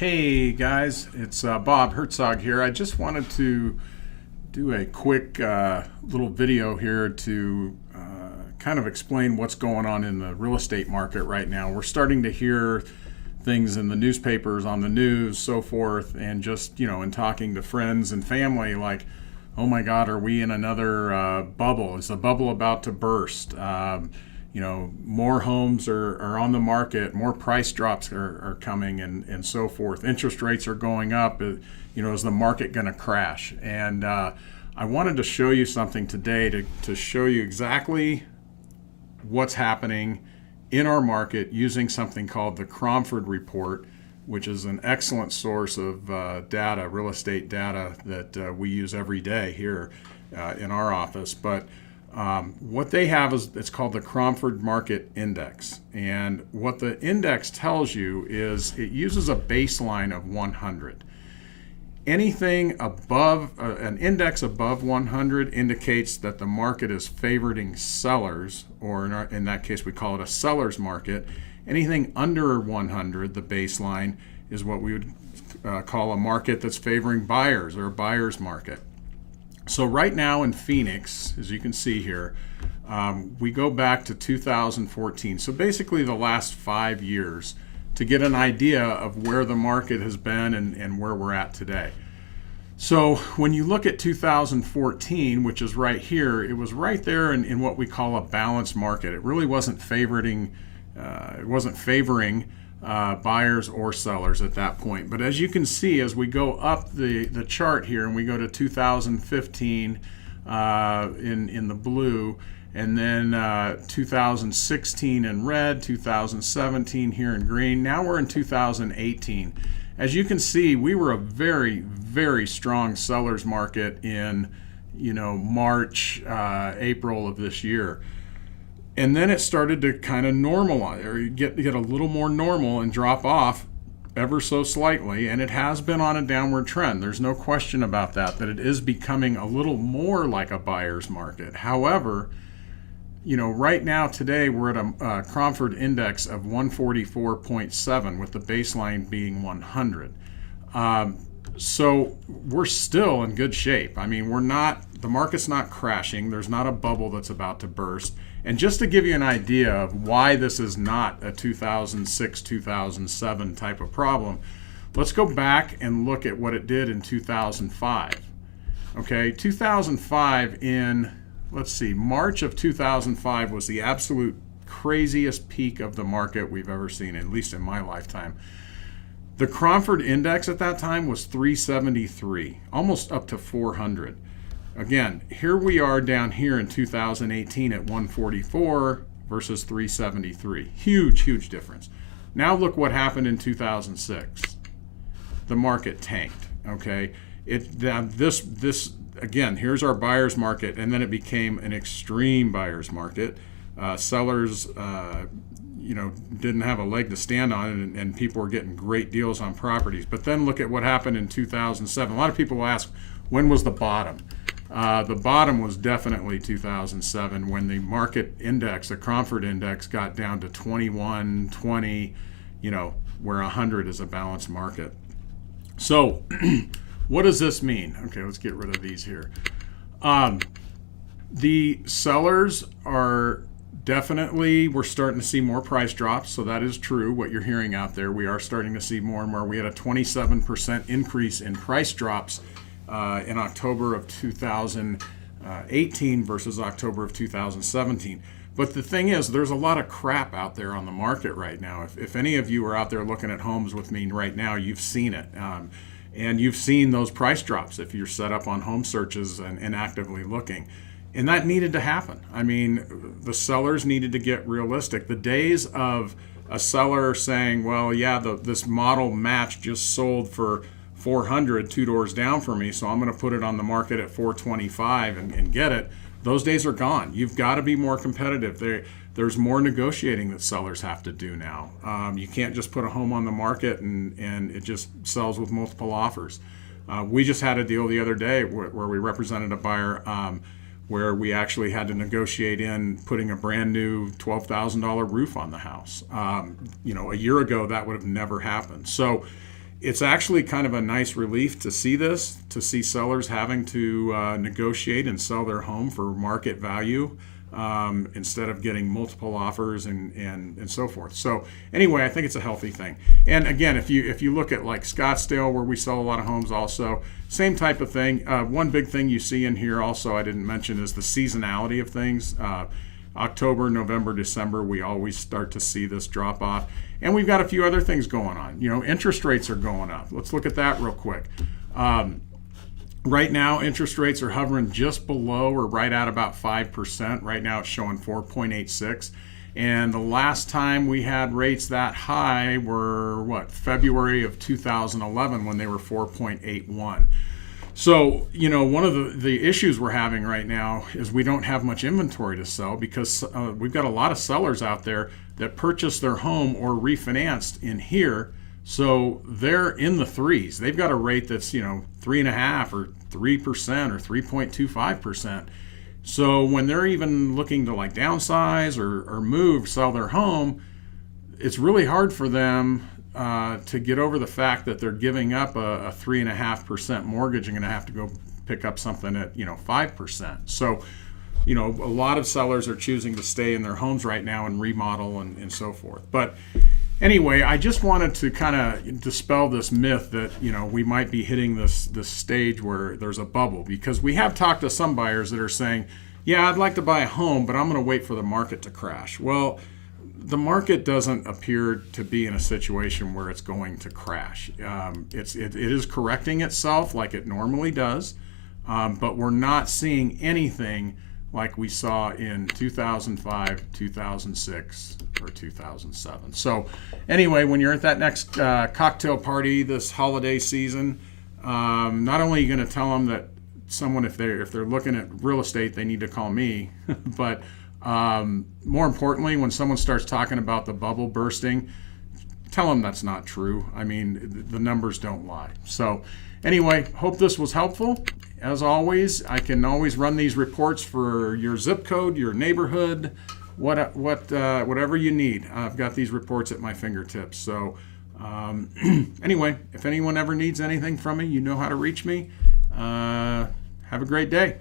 Hey guys, it's Bob Hertzog here. I just wanted to do a quick little video here to kind of explain what's going on in the real estate market right now. We're starting to hear things in the newspapers, on the news, so forth, and just, in talking to friends and family, like, oh my God, are we in another bubble? Is the bubble about to burst? More homes are on the market, more price drops are coming, and so forth. Interest rates are going up. Is the market going to crash? And I wanted to show you something today to show you exactly what's happening in our market using something called the Cromford Report, which is an excellent source of data, real estate data that we use every day here in our office. But what they have is it's called the Cromford Market Index. And what the index tells you is it uses a baseline of 100. Anything above, an index above 100 indicates that the market is favoring sellers, or in that case we call it a seller's market. Anything under 100, the baseline, is what we would call a market that's favoring buyers, or a buyer's market. So right now in Phoenix, as you can see here, we go back to 2014. So basically the last 5 years to get an idea of where the market has been and where we're at today. So when you look at 2014, which is right here, it was right there in what we call a balanced market. It really wasn't favoring buyers or sellers at that point. But as you can see, as we go up the chart here and we go to 2015 in the blue, and then 2016 in red, 2017 here in green. Now we're in 2018. As you can see, we were a very, very strong seller's market in March, April of this year. And then it started to kind of normalize, or get a little more normal and drop off ever so slightly. And it has been on a downward trend. There's no question about that it is becoming a little more like a buyer's market. However, right now today we're at a Cromford index of 144.7 with the baseline being 100. So we're still in good shape. I mean, the market's not crashing. There's not a bubble that's about to burst. And just to give you an idea of why this is not a 2006, 2007 type of problem, let's go back and look at what it did in 2005. Okay, 2005 March of 2005 was the absolute craziest peak of the market we've ever seen, at least in my lifetime. The Cromford index at that time was 373, almost up to 400. Again, here we are down here in 2018 at 144 versus 373. Huge, huge difference. Now look what happened in 2006. The market tanked, okay? This again, here's our buyer's market, and then it became an extreme buyer's market. Sellers, didn't have a leg to stand on, and people were getting great deals on properties. But then look at what happened in 2007. A lot of people will ask, when was the bottom? The bottom was definitely 2007 when the market index, the Cromford index, got down to 21, 20, where 100 is a balanced market. So what does this mean? Okay, let's get rid of these here. The sellers are we're starting to see more price drops, so that is true, what you're hearing out there. We are starting to see more and more. We had a 27% increase in price drops in October of 2018 versus October of 2017. But the thing is, there's a lot of crap out there on the market right now. If any of you are out there looking at homes with me right now, you've seen it. And you've seen those price drops if you're set up on home searches and actively looking. And that needed to happen. I mean, the sellers needed to get realistic. The days of a seller saying, well, yeah, this model match just sold for 400 two doors down from me, so I'm going to put it on the market at 425 and get it, those days are gone. You've got to be more competitive. There's more negotiating that sellers have to do now. You can't just put a home on the market and it just sells with multiple offers. We just had a deal the other day where we represented a buyer where we actually had to negotiate in putting a brand new $12,000 roof on the house. A year ago, that would have never happened. So it's actually kind of a nice relief to see this, to see sellers having to negotiate and sell their home for market value instead of getting multiple offers and so forth. So anyway, I think it's a healthy thing. And again, if you look at like Scottsdale, where we sell a lot of homes also, same type of thing. One big thing you see in here also I didn't mention is the seasonality of things. October, November, December, we always start to see this drop off. And we've got a few other things going on. Interest rates are going up. Let's look at that real quick. Right now, interest rates are hovering just below or right at about 5%. Right now, it's showing 4.86. And the last time we had rates that high were, February of 2011 when they were 4.81. So, one of the issues we're having right now is we don't have much inventory to sell because we've got a lot of sellers out there that purchased their home or refinanced in here. So they're in the threes. They've got a rate that's, 3.5% or 3% or 3.25%. So when they're even looking to like downsize or move, sell their home, it's really hard for them to get over the fact that they're giving up a 3.5% mortgage and going to have to go pick up something at 5%. So a lot of sellers are choosing to stay in their homes right now and remodel and so forth. But anyway, I just wanted to kind of dispel this myth that we might be hitting this stage where there's a bubble, because we have talked to some buyers that are saying, yeah, I'd like to buy a home, but I'm going to wait for the market to crash. Well, the market doesn't appear to be in a situation where it's going to crash. It is correcting itself like it normally does, but we're not seeing anything like we saw in 2005, 2006, or 2007. So anyway, when you're at that next cocktail party this holiday season, not only are you going to tell them that someone, if they're looking at real estate, they need to call me, but more importantly, when someone starts talking about the bubble bursting, tell them that's not true. I mean, the numbers don't lie. So anyway, hope this was helpful. As always, I can always run these reports for your zip code, your neighborhood, whatever you need. I've got these reports at my fingertips. So anyway, if anyone ever needs anything from me, you know how to reach me. Have a great day.